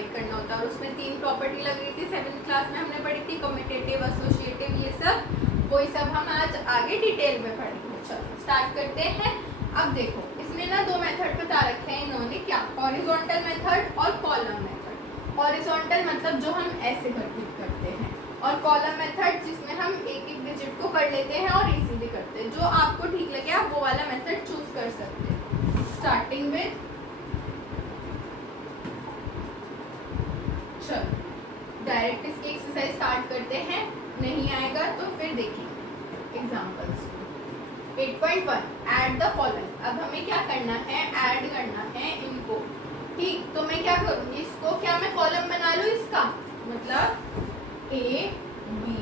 Divide करना होता है। और उसमें 3 प्रॉपर्टी लग रही थी, 7th क्लास में हमने पढ़ी थी, कम्यूटेटिव, एसोसिएटिव, ये सब वही सब हम आज आगे डिटेल में पढ़ेंगे। चलो स्टार्ट करते हैं। अब देखो इसमें ना 2 मेथड बता रखे हैं इन्होंने, क्या, हॉरिजॉन्टल मेथड और कॉलम मेथड। हॉरिजॉन्टल मतलब जो हम ऐसे करते हैं, और कॉलम मेथड जिसमें हम एक एक डिजिट को कर लेते हैं और इजीली करते हैं। जो आपको ठीक लगे आप वो वाला मेथड चूज कर सकते हैं। स्टार्टिंग विद, चलो डायरेक्ट इसकी एक्सरसाइज स्टार्ट करते हैं, नहीं आएगा तो फिर देखेंगे एग्जांपल्स। 8.1 add the following. अब हमें क्या करना है, ऐड करना है इनको, ठीक। तो मैं क्या करूँगी, इसको क्या मैं कॉलम बना लूँ इसका, मतलब ए बी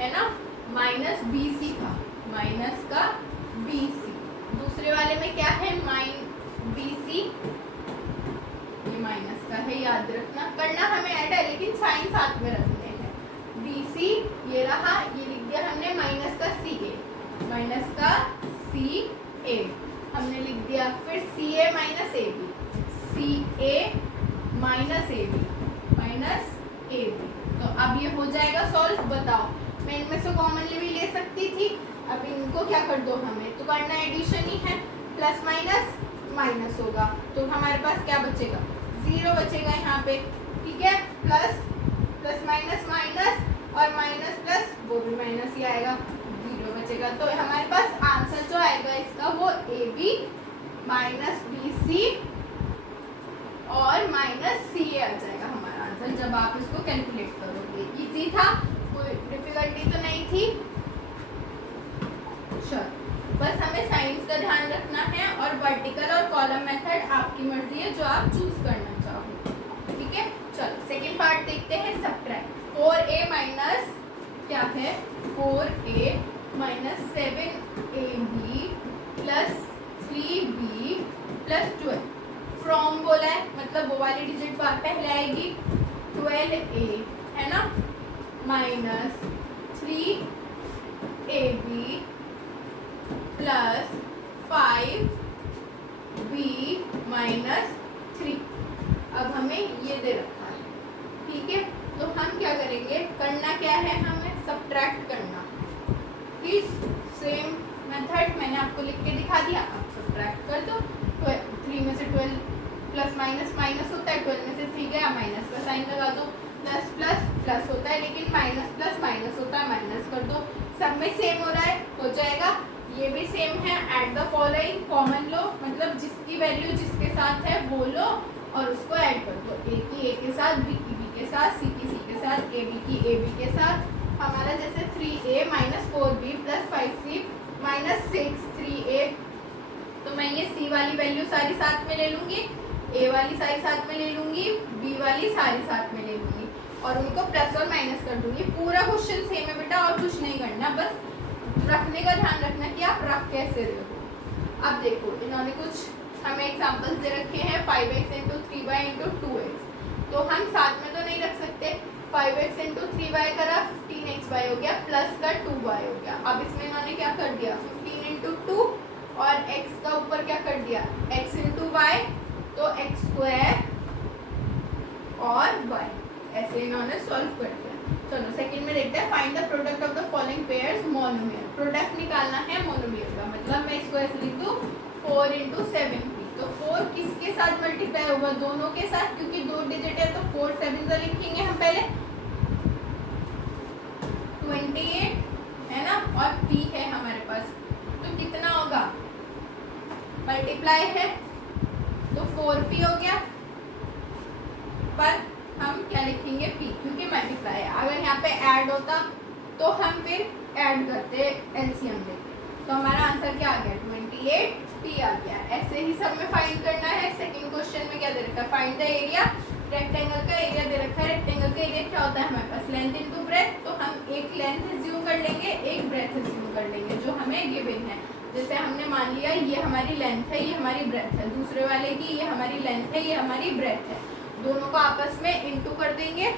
है ना, माइनस बी सी का, माइनस का बी सी। दूसरे वाले में क्या है, बी सी, ये माइनस का है, याद रखना। करना हमें ऐड है लेकिन साइन साथ में रखने हैं। बी सी ये रहा, ये लिख दिया हमने माइनस का सी ए, माइनस का सी ए हमने लिख दिया। फिर C A minus A B, C A minus A B, minus A B. तो अब ये हो जाएगा सॉल्व। बताओ मैं इनमें से कॉमनली भी ले सकती थी, अब इनको क्या कर दो, हमें तो करना एडिशन ही है, प्लस माइनस माइनस होगा तो हमारे पास क्या बचेगा, 0 बचेगा यहाँ पे, ठीक है। प्लस प्लस माइनस माइनस और माइनस प्लस वो भी माइनस ही आएगा, 0 बचेगा। तो हमारे पास आंसर जो आएगा इसका वो A B minus B C और माइनस सी ए आ जाएगा हमारा आंसर, जब आप इसको कैलकुलेट करोगे। इजी था, कोई डिफिकल्टी तो नहीं थी। चलो बस हमें साइंस का ध्यान रखना है, और वर्टिकल और कॉलम मेथड आपकी मर्जी है जो आप चूज करना चाहो, ठीक है। चलो सेकंड पार्ट देखते हैं, सब्ट्रैक्ट। 4a माइनस क्या है, 4a minus 7ab plus 3b plus 12। From बोला है मतलब वो वाली डिजिट पहले आएगी, 12a है ना, minus 3ab plus 5b minus 3। अब हमें ये दे रखा है, ठीक है। तो हम क्या करेंगे, करना क्या है, हमें सब्ट्रैक्ट करना। इस सेम मेथड मैंने आपको लिख के दिखा दिया, आप सब्ट्रैक्ट कर दो। 3 में से 12 प्लस माइनस माइनस होता है, 12 में से 3 गया, माइनस का साइन लगा दो। प्लस प्लस प्लस होता है लेकिन माइनस प्लस माइनस होता है, माइनस कर दो। सब में सेम हो रहा है, हो जाएगा। ये भी सेम है, ऐड द फॉलोइंग कॉमन लो, मतलब जिसकी वैल्यू जिसके साथ है वो लो और उसको ऐड कर दो। ए की ए के साथ, बी की बी के साथ, सी की सी के साथ, ए बी की ए बी के साथ। हमारा जैसे 3a minus 4b plus 5c minus 6 3a, तो मैं ये c वाली वैल्यू सारी साथ में ले लूँगी, a वाली सारी साथ में ले लूँगी, b वाली सारी साथ में ले लूँगी और उनको प्लस और माइनस कर दूँगी। पूरा क्वेश्चन सेम है बेटा, और कुछ नहीं करना, बस रखने का ध्यान रखना कि आप रख कैसे रहे हो। अब देखो इन्होंने कुछ हमें एग्जांपल्स दे रखे हैं, 5x into 3y into 2x। तो हम साथ में तो नहीं रख सकते, 5x इंटू 3y करा 15xy हो गया, प्लस का 2y हो गया। अब इसमें इन्होंने क्या कर दिया, 15 इंटू 2 और x का ऊपर क्या कर दिया, x इंटू y, तो x स्क्वायर और y, ऐसे इन्होंने सॉल्व कर दिया। चलो सेकंड में देखते हैं, find the product of the following pairs monomial. Product निकालना है मोनोमियल का, मतलब मैं इसको ऐसे लिख दूँ 4 इंटू 7p। तो 4 किसके साथ मल्टीप्लाई होगा, दोनों के साथ, क्योंकि 2 डिजिट है तो 4 7 से लिखेंगे हम पहले, 28 है ना, और p है हमारे पास, तो कितना होगा, मल्टीप्लाई है तो 4p हो गया, पर हम क्या लिखेंगे p, क्योंकि मल्टीप्लाई है। अगर यहाँ पे ऐड होता तो हम फिर ऐड करते, एलसीएम लेते, तो हमारा आंसर क्या आ गया, 28p आ गया। ऐसे ही सब में फाइंड करना है। सेकंड क्वेश्चन में क्या दे रखा है, फाइंड द एरिया, रेक्टेंगल का एरिया दे रखा है। रेक्टेंगल का एरिया क्या होता है हमारे पास, लेंथ इनटू ब्रेथ, तो हम एक लेंथ एज्यूम कर लेंगे, एक ब्रेथ एज्यूम कर लेंगे जो हमें गिवन है। जैसे हमने मान लिया ये हमारी लेंथ है, ये हमारी ब्रेथ है, दूसरे वाले की ये हमारी लेंथ है, ये हमारी ब्रेथ है, दोनों को आपस में इनटू कर देंगे,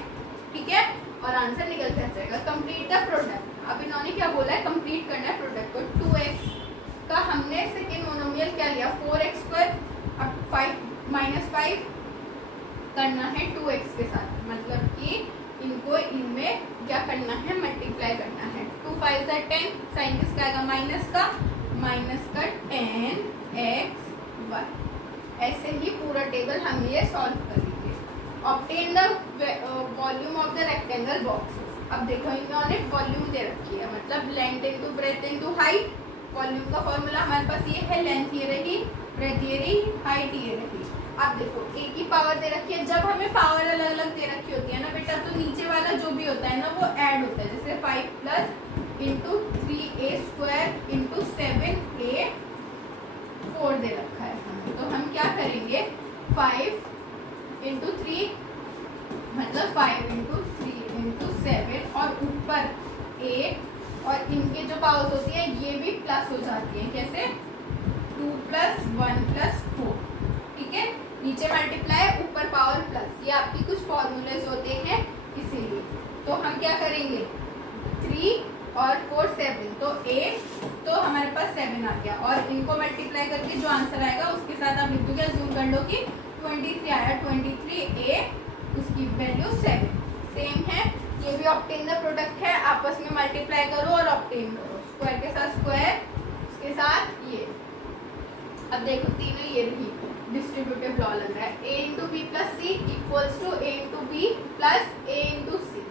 ठीक है, और आंसर निकल के आ जाएगा। Complete the product. अब इन्होंने क्या बोला है, कंप्लीट करना है प्रोडक्ट को। 2x का हमने सेकेंड मोनोमियल क्या लिया, 4x स्क्वायर, अब 5 माइनस 5 करना है 2x के साथ, मतलब कि इनको इनमें क्या करना है, मल्टीप्लाई करना है। 2 5 ज़ा 10, साइन किसका आएगा, माइनस का 10x y। ऐसे ही पूरा टेबल हम ये सॉल्व करेंगे। Obtain the volume of the rectangle box. अब देखो इन्होंने वॉल्यूम दे रखी है, मतलब length into breadth into height. Volume का फॉर्मूला हमारे पास ये है, लेंथ ये रही, ब्रेथ ये रही, हाइट ये रही। अब देखो a की पावर दे रखी है, जब हमें पावर अलग अलग दे रखी होती है ना बेटा, तो नीचे वाला जो भी होता है ना वो ऐड होता है। जैसे 5 plus into 3a square into 7a 4 दे रखा है हमें, तो हम क्या करेंगे 5 इंटू 3 मतलब 5 इंटू 3 इंटू 7 और ऊपर a, और इनके जो पावर्स होती है ये भी प्लस हो जाती है। कैसे, 2 प्लस 1 प्लस 4, ठीक है। नीचे मल्टीप्लाई, ऊपर पावर प्लस, ये आपकी कुछ फॉर्मूलेज होते हैं इसीलिए। तो हम क्या करेंगे 3 और 4 7, तो a तो हमारे पास 7 आ गया, और इनको मल्टीप्लाई करके जो आंसर आएगा उसके साथ आप लिख दोगे, जूम कर लो कि 23 आया, 23a उसकी वैल्यू 7। सेम है, ये भी ऑब्टेन द प्रोडक्ट है, आपस में मल्टीप्लाई करो और ऑब्टेन करो, स्क्वायर के साथ स्क्वायर, उसके साथ ये। अब देखो तीनों ये रही, डिस्ट्रीब्यूटिव लॉ लग रहा है, a into B plus C equals to a into B plus a into C.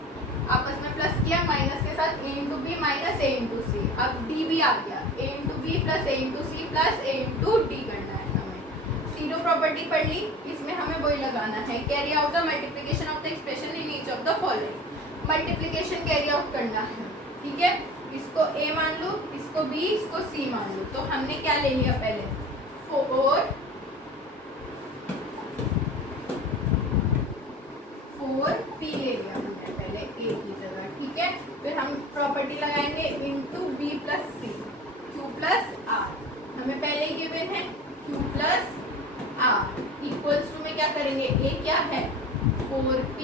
आपस में प्लस किया, माइनस के साथ a into B minus a into C. अब d भी आ गया, a into B plus a into C plus a into D करना है हमें। तीनों प्रॉपर्टी पढ़ ली, इसमें हमें वही लगाना है, carry out the multiplication of the expression in each of the following. Multiplication carry out करना है, ठीक है। इसको a मान लो, इसको b, इसको c मान लो। तो हमने क्या ले लिया पहले 4p ले लिया हमने पहले a की जगह, ठीक है। फिर हम प्रॉपर्टी लगाएंगे into b plus C, q plus r। हमें पहले ही गिवन है q plus r equals to में क्या करेंगे, a क्या है 4p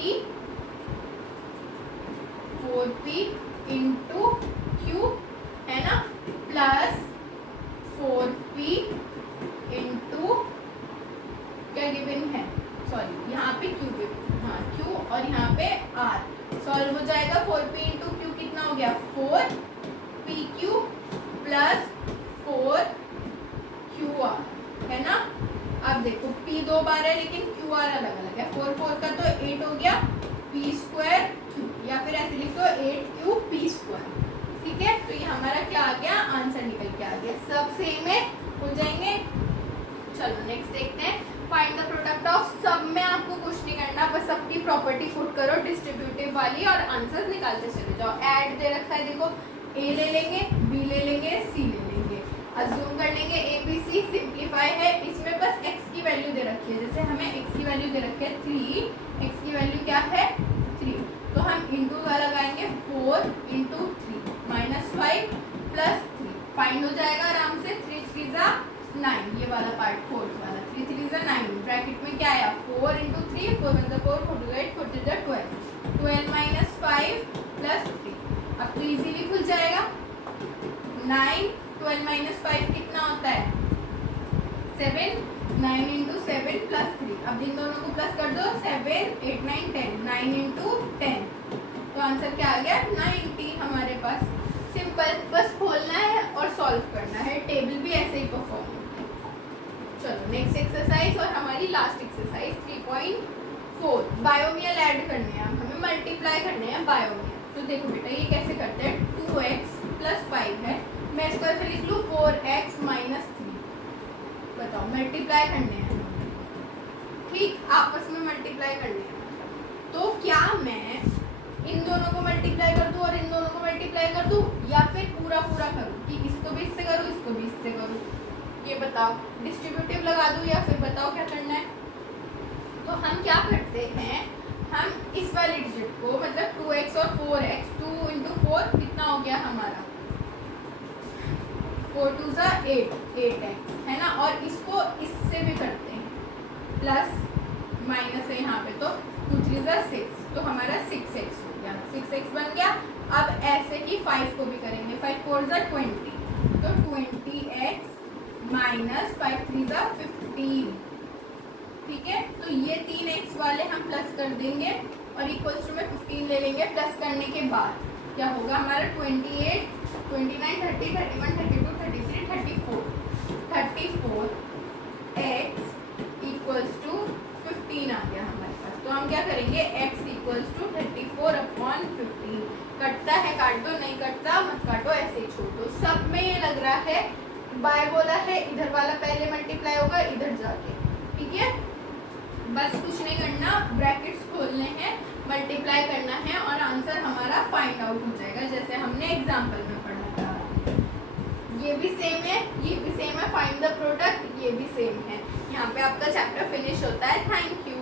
इंटू q है ना, प्लस 4p इंटू क्या गिवन है, सॉरी यहाँ पे q पे, हाँ q और यहाँ पे r सॉल्व हो जाएगा। 4p इंटू q कितना हो गया 4pq प्लस 4qr है ना। अब देखो p 2 बार है लेकिन qr अलग अलग है, 4 4 का तो 8 हो गया p स्क्वायर q, या फिर ऐसे लिखो 8qp स्क्वायर, ठीक है। तो ये हमारा क्या आ गया, आंसर निकल के आ गया, सब सेम है, हो जाएंगे। चलो नेक्स्ट देखते हैं, फाइंड द प्रोडक्ट ऑफ। सब में आपको कुछ नहीं करना, बस सबकी प्रॉपर्टी पुट करो डिस्ट्रीब्यूटिव वाली और आंसर निकालते चले जाओ। ऐड दे रखा है, देखो a ले लेंगे, b ले लेंगे, c ले लेंगे, अज्यूम कर लेंगे a b c, सिंप्लीफाई है। इसमें बस x की वैल्यू दे रखी है, जैसे हमें x की वैल्यू दे रखी है 3, x की वैल्यू क्या है 3, तो हम इंटू का लगाएंगे 4 इंटू 3 माइनस 5 प्लस 3, फाइंड हो जाएगा आराम से। 3 3 ज़ा 9, ये वाला पार्ट फोर्थ वाला, 3 3 ज़ा 9, ब्रैकेट में क्या आया 4 इंटू 3, 4 1 ज़ा 4, 4 2 8, 4 3 ज़ा 12, 12 माइनस 5 प्लस 3। अब तो इजीली खुल जाएगा, 9 12 माइनस 5 कितना होता है 7, 9 इंटू 7 प्लस 3। अब इन दोनों को प्लस कर दो, 7 8 9 10, 9 इंटू 10, तो आंसर क्या आ गया 90 हमारे पास। सिंपल, बस खोलना है और सॉल्व करना है, टेबल भी ऐसे ही परफॉर्म होता है। चलो नेक्स्ट एक्सरसाइज और हमारी लास्ट एक्सरसाइज 3.4, बायोमियल ऐड करने हैं, हमें मल्टीप्लाई करने हैं बायोमियल। तो देखो बेटा ये कैसे करते हैं, 2x प्लस 5 है, मैं इसको ऐसे लिख लूँ 4x माइनस 3, बताओ मल्टीप्लाई करने हैं, ठीक, आपस में मल्टीप्लाई करने हैं। तो क्या मैं इन दोनों को मल्टीप्लाई कर दूं और इन दोनों को मल्टीप्लाई कर दूं, या फिर पूरा पूरा करूं कि इसको भी इससे करूं इसको भी इससे करूं, ये बताओ। डिस्ट्रीब्यूटिव लगा दूं या फिर बताओ क्या करना है। तो हम क्या करते हैं, हम इस वाले डिजिट को मतलब 2x और 4x, 2 इंटू 4 कितना हो गया हमारा 4 2 ज़ा 8, 8x है ना, और इसको इससे भी करते हैं, प्लस माइनस है यहाँ पे, तो 2 3 ज़ा 6, तो हमारा 6x हो गया, 6x बन गया। अब ऐसे ही 5 को भी करेंगे, 5 4 ज़ा 20, तो 20x माइनस 5 3 ज़ा 15, ठीक है, तो ये 3x वाले हम प्लस कर देंगे और इक्वल्स टू में 15 ले लेंगे। प्लस करने के बाद क्या होगा हमारा 28, 29, 30, 31, 32, 33, 34 x इक्वल्स टू 15 आ गया हमारे पास। तो हम क्या करेंगे, x इक्वल्स टू 34/15। कटता है काट दो, नहीं कटता मत काटो, ऐसे ही छोड़ दो। सब में ये लग रहा है बाय बोला है, इधर वाला पहले मल्टीप्लाई होगा इधर जाके, ठीक है। बस कुछ नहीं करना, ब्रैकेट्स खोलने हैं, मल्टीप्लाई करना है और आंसर हमारा फाइंड आउट हो जाएगा, जैसे हमने एग्जाम्पल में पढ़ा था। ये भी सेम है, ये भी सेम है, फाइंड द प्रोडक्ट ये भी सेम है। यहाँ पे आपका चैप्टर फिनिश होता है। Thank you.